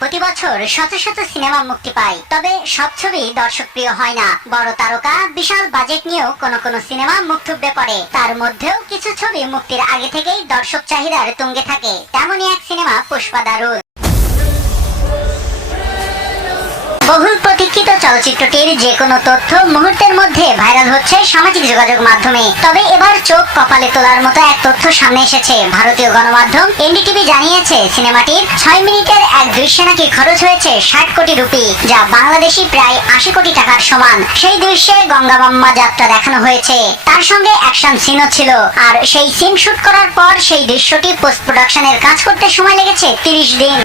প্রতি বছর শত শত সিনেমা মুক্তি পায়, তবে সব ছবি দর্শকপ্রিয় হয় না। বড় তারকা, বিশাল বাজেট নিয়েও কোন সিনেমা মুখ থুবড়ে পড়ে। তার মধ্যেও কিছু ছবি মুক্তির আগে থেকেই দর্শক চাহিদার তুঙ্গে থাকে। তেমনই এক সিনেমা পুষ্পা দ্য রুল। বহুল প্রতীক্ষিত চলচ্চিত্রটির যে কোনো তথ্য মুহূর্তের মধ্যে ভাইরাল হচ্ছে সামাজিক যোগাযোগ মাধ্যমে। তবে এবার চোখ কপালে তোলার মতো এক তথ্য সামনে এসেছে। ভারতীয় গণমাধ্যম এনডিটিভি জানিয়েছে, সিনেমাটির 6 মিনিটের এক দৃশ্যে নাকি খরচ হয়েছে 60 কোটি রুপি, যা বাংলাদেশি প্রায় 80 কোটি টাকার সমান। সেই দৃশ্যে গঙ্গামাম্মা যাত্রা দেখানো হয়েছে, তার সঙ্গে অ্যাকশন সিনও ছিল। আর সেই সিন শুট করার পর সেই দৃশ্যটি পোস্ট প্রোডাকশনের কাজ করতে সময় লেগেছে 30 দিন।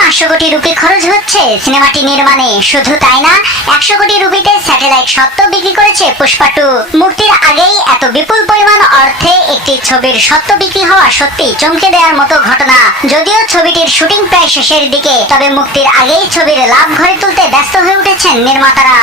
500 কোটি রুপি খরচ হচ্ছে সিনেমাটি নির্মাণে। শুধু তাই না, 100 কোটি রুপিতে স্যাটেলাইট স্বত্ব বিক্রি করেছে পুষ্পা 2। মুক্তির আগেই এত বিপুল পরিমাণ অর্থে একটি ছবির স্বত্ব বিক্রি হওয়া সত্যি চমকে দেওয়ার মতো ঘটনা। যদিও ছবিটির শুটিং প্রায় শেষের দিকে, তবে মুক্তির আগেই ছবির লাভ ঘরে তুলতে ব্যস্ত হয়ে উঠেছেন নির্মাতারা।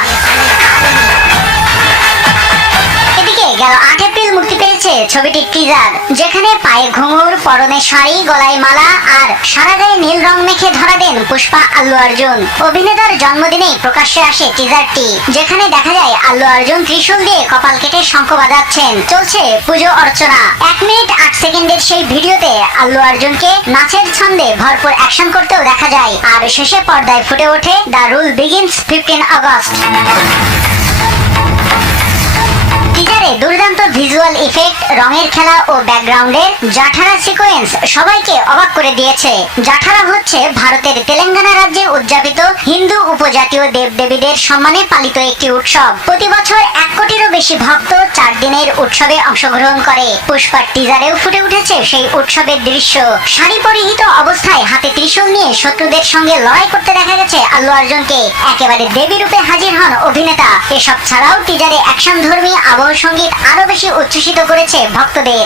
গেল 8 এপ্রিল মুক্তি পেয়েছে ছবিটির টিজার, যেখানে পায়ে ঘুঙুর, পরনে শাড়ি, গলায় মালা আর সারা গায়ে নীল রং মেখে ধরা দেন পুষ্পা আল্লু অর্জুন। অভিনেতার জন্মদিনেই প্রকাশ্যে আসে টিজারটি, যেখানে দেখা যায় আল্লু অর্জুন ত্রিশূল দিয়ে কপাল কেটে শঙ্খ বাজাচ্ছেন। চলছে পুজো অর্চনা। 1 মিনিট 8 সেকেন্ডের সেই ভিডিওতে আল্লু অর্জুনকে নাচের ছন্দে ভরপুর অ্যাকশন করতেও দেখা যায়। আর শেষে পর্দায় ফুটে ওঠে দ্য রুল বিগিনস 15 আগস্ট। টিজারে দুর্দান্ত ভিজুয়াল ইফেক্ট, রঙের খেলা ও ব্যাকগ্রাউন্ডের জাঠারা সিকোয়েন্স সবাইকে অবাক করে দিয়েছে। জাঠারা হচ্ছে ভারতের তেলেঙ্গানা রাজ্যে উদযাপিত হিন্দু উপজাতীয় দেবদেবীদের সম্মানে পালিত একটি উৎসব। প্রতি বছর 1 কোটিরও বেশি ভক্ত 4 দিনের উৎসবে অংশগ্রহণ করে। পুষ্পার টিজারেও ফুটে উঠেছে সেই উৎসবের দৃশ্য। শাড়ি পরিহিত অবস্থায় হাতে ত্রিশূল নিয়ে শত্রুদের সঙ্গে লড়াই করতে দেখা গেছে আল্লু অর্জুনকে। একেবারে দেবী রূপে হাজির হন অভিনেতা। এসব ছাড়াও টিজারে অ্যাকশন ধর্মী আবহ সঙ্গীত আরো বেশি উচ্ছ্বসিত করেছে ভক্তদের।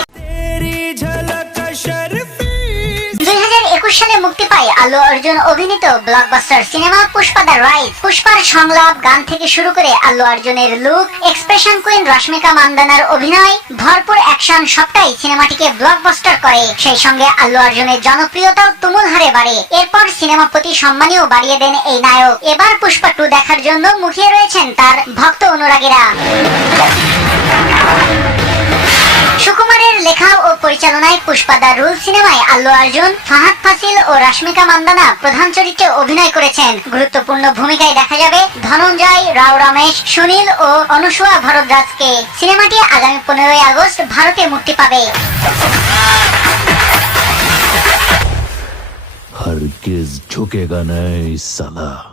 2021 সালে মুক্তি পায় আল্লু অর্জুন অভিনীত blockbuster cinema Pushpa the rise. পুষ্পার সংলাপ, গান থেকে শুরু করে আল্লু অর্জুনের লুক, এক্সপ্রেশন কুইন রশ্মিকা মান্দানার অভিনয়, ভরপুর অ্যাকশন সবটাই সিনেমাটিকে ব্লকবাস্টার করে। সেই সঙ্গে আল্লু অর্জুনের জনপ্রিয়তাও তুমুল হারে বাড়ে। এরপর সিনেমা প্রতি সম্মানীয় বাড়িয়ে দেন এই নায়ক। এবার পুষ্পা 2 দেখার জন্য মুখিয়ে রয়েছেন তার ভক্ত অনুরাগীরা। সুকুমারের লেখা ও পরিচালনায় পুষ্পা দ্য রুল সিনেমায় আল্লু অর্জুন, ফাহাদ ফাসিল ও রশ্মিকা মান্দানা প্রধান চরিত্রে অভিনয় করেছেন। গুরুত্বপূর্ণ ভূমিকায় দেখা যাবে ধনঞ্জয়, রাও রমেশ, সুনীল ও অনুসুয়া ভরদ্বাজকে। সিনেমাটি আগামী 15 আগস্ট ভারতে মুক্তি পাবে। हरगिज झुकेगा नहीं साला।